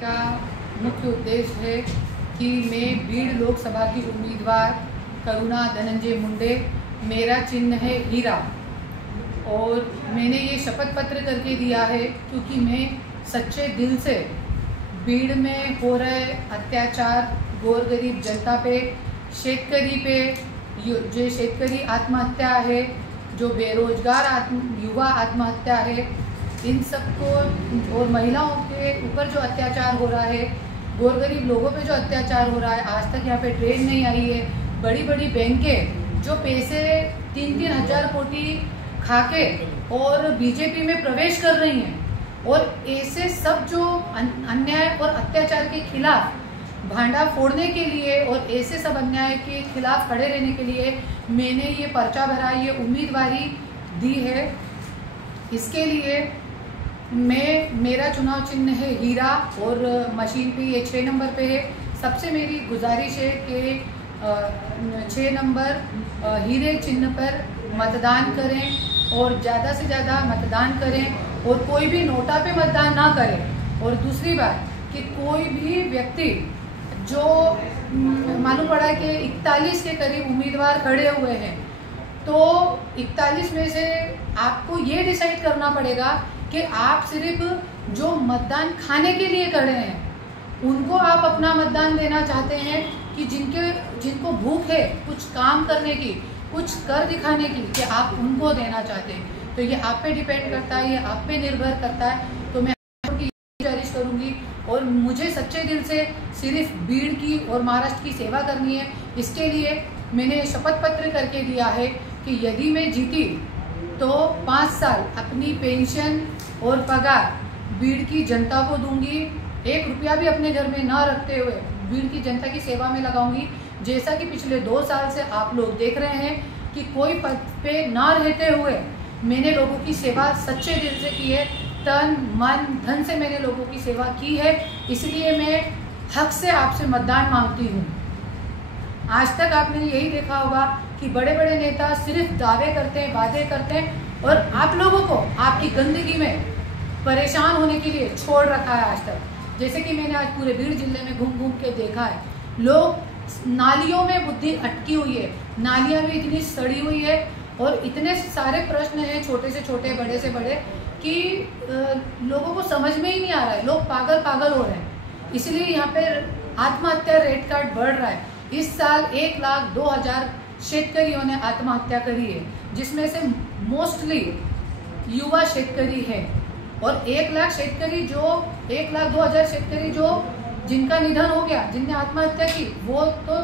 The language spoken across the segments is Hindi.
का मुख्य उद्देश्य है कि मैं बीड़ लोकसभा की उम्मीदवार करुणा धनंजय मुंडे, मेरा चिन्ह है हीरा, और मैंने ये शपथ पत्र करके दिया है क्योंकि मैं सच्चे दिल से बीड़ में हो रहे अत्याचार, गोर गरीब जनता पे, शेतकरी पे, जो शेतकरी आत्महत्या है, जो बेरोजगार युवा आत्महत्या है, इन सबको और महिलाओं के ऊपर जो अत्याचार हो रहा है, गोर गरीब लोगों पे जो अत्याचार हो रहा है, आज तक यहाँ पे ट्रेन नहीं आई है। बड़ी बड़ी बैंकें जो पैसे 3-3 हज़ार कोटी खाके और बीजेपी में प्रवेश कर रही हैं, और ऐसे सब जो अन्याय और अत्याचार के खिलाफ भांडा फोड़ने के लिए और ऐसे सब अन्याय के खिलाफ खड़े रहने के लिए मैंने ये पर्चा भरा, ये उम्मीदवारी दी है। इसके लिए मेरा चुनाव चिन्ह है हीरा और मशीन पे ये 6 नंबर पे है। सबसे मेरी गुजारिश है कि 6 नंबर हीरे चिन्ह पर मतदान करें और ज़्यादा से ज़्यादा मतदान करें, और कोई भी नोटा पे मतदान ना करें। और दूसरी बात कि कोई भी व्यक्ति जो मालूम पड़ा है कि 41 के करीब उम्मीदवार खड़े हुए हैं, तो 41 में से आपको ये डिसाइड करना पड़ेगा कि आप सिर्फ जो मतदान खाने के लिए खड़े हैं उनको आप अपना मतदान देना चाहते हैं, कि जिनको भूख है कुछ काम करने की, कुछ कर दिखाने की, कि आप उनको देना चाहते हैं। तो ये आप पे डिपेंड करता है, ये आप पे निर्भर करता है। तो मैं आपकी गुजारिश करूंगी, और मुझे सच्चे दिल से सिर्फ बीड़ की और महाराष्ट्र की सेवा करनी है। इसके लिए मैंने शपथ पत्र करके दिया है कि यदि मैं जीती तो 5 साल अपनी पेंशन और पगार बीड़ की जनता को दूंगी। 1 रुपया भी अपने घर में ना रखते हुए बीड़ की जनता की सेवा में लगाऊंगी। जैसा कि पिछले 2 साल से आप लोग देख रहे हैं कि कोई पद पे ना रहते हुए मैंने लोगों की सेवा सच्चे दिल से की है, तन मन धन से मैंने लोगों की सेवा की है। इसलिए मैं हक से आपसे मतदान मांगती हूँ। आज तक आपने यही देखा होगा कि बड़े बड़े नेता सिर्फ दावे करते हैं, वादे करते हैं, और आप लोगों को आपकी गंदगी में परेशान होने के लिए छोड़ रखा है आज तक। जैसे कि मैंने आज पूरे बीड़ जिले में घूम घूम के देखा है, लोग नालियों में बुद्धि अटकी हुई है, नालियां भी इतनी सड़ी हुई है, और इतने सारे प्रश्न हैं, छोटे से छोटे, बड़े से बड़े, कि लोगों को समझ में ही नहीं आ रहा है। लोग पागल पागल हो रहे हैं। इसलिए यहाँ पे आत्महत्या रेट कार्ड बढ़ रहा है। इस साल 1,02,000 शेतकरियों ने आत्महत्या करी है, जिसमें से मोस्टली युवा शेतकरी है। और 1,00,000 शेतकरी जो 1,02,000 शेतकरी जो जिनका निधन हो गया, जिनने आत्महत्या की, वो तो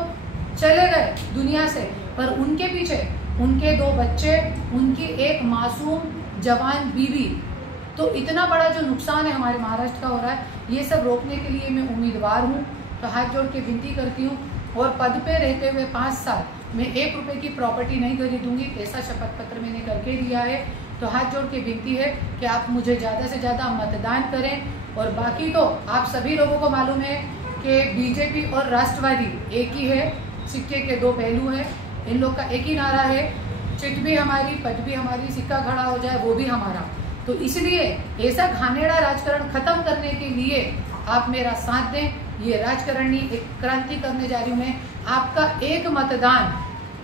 चले गए दुनिया से, पर उनके पीछे उनके 2 बच्चे, उनकी एक मासूम जवान बीवी, तो इतना बड़ा जो नुकसान है हमारे महाराष्ट्र का हो रहा है, ये सब रोकने के लिए मैं उम्मीदवार हूँ। तो हाथ जोड़ के विनती करती हूँ, और पद पे रहते हुए 5 साल मैं 1 रुपये की प्रॉपर्टी नहीं खरीदूंगी, ऐसा शपथ पत्र मैंने करके दिया है। तो हाथ जोड़ के विनती है कि आप मुझे ज़्यादा से ज़्यादा मतदान करें। और बाकी तो आप सभी लोगों को मालूम है कि बीजेपी और राष्ट्रवादी एक ही है, सिक्के के 2 पहलू हैं। इन लोग का एक ही नारा है, चिट भी हमारी, पद भी हमारी, सिक्का खड़ा हो जाए वो भी हमारा। तो इसलिए ऐसा घानेड़ा राजकारण खत्म करने के लिए आप मेरा साथ दें। ये राजकारणी एक क्रांति करने जा रही हूँ मैं। आपका एक मतदान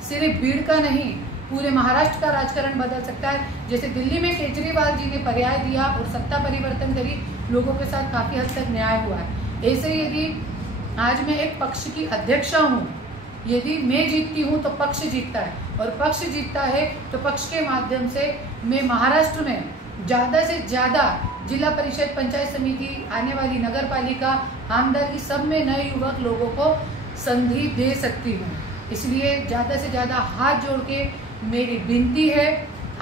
सिर्फ बीड़ का नहीं, पूरे महाराष्ट्र का राजकारण बदल सकता है। जैसे दिल्ली में केजरीवाल जी ने पर्याय दिया और सत्ता परिवर्तन करी, लोगों के साथ काफी हद तक न्याय हुआ है। ऐसे यदि आज मैं एक पक्ष की अध्यक्षा हूँ, यदि मैं जीतती हूँ तो पक्ष जीतता है, और पक्ष जीतता है तो पक्ष के माध्यम से मैं महाराष्ट्र में ज़्यादा से ज़्यादा जिला परिषद, पंचायत समिति, आने वाली नगर पालिका, आमदार की सब में नए युवक लोगों को संधि दे सकती हूँ। इसलिए ज़्यादा से ज़्यादा हाथ जोड़ के मेरी विनती है,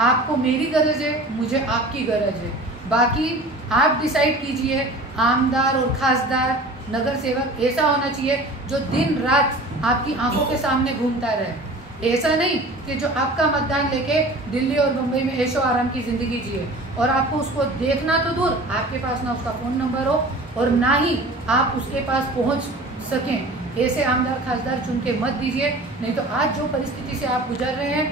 आपको मेरी गरज है, मुझे आपकी गरज है। बाकी आप डिसाइड कीजिए। आमदार और खासदार, नगर सेवक ऐसा होना चाहिए जो दिन रात आपकी आंखों के सामने घूमता रहे। ऐसा नहीं कि जो आपका मतदान लेके दिल्ली और मुंबई में ऐशो आराम की जिंदगी जिए, और आपको उसको देखना तो दूर, आपके पास ना उसका फ़ोन नंबर हो और ना ही आप उसके पास पहुंच सकें। ऐसे आमदार खासदार चुन के मत दीजिए, नहीं तो आज जो परिस्थिति से आप गुजर रहे हैं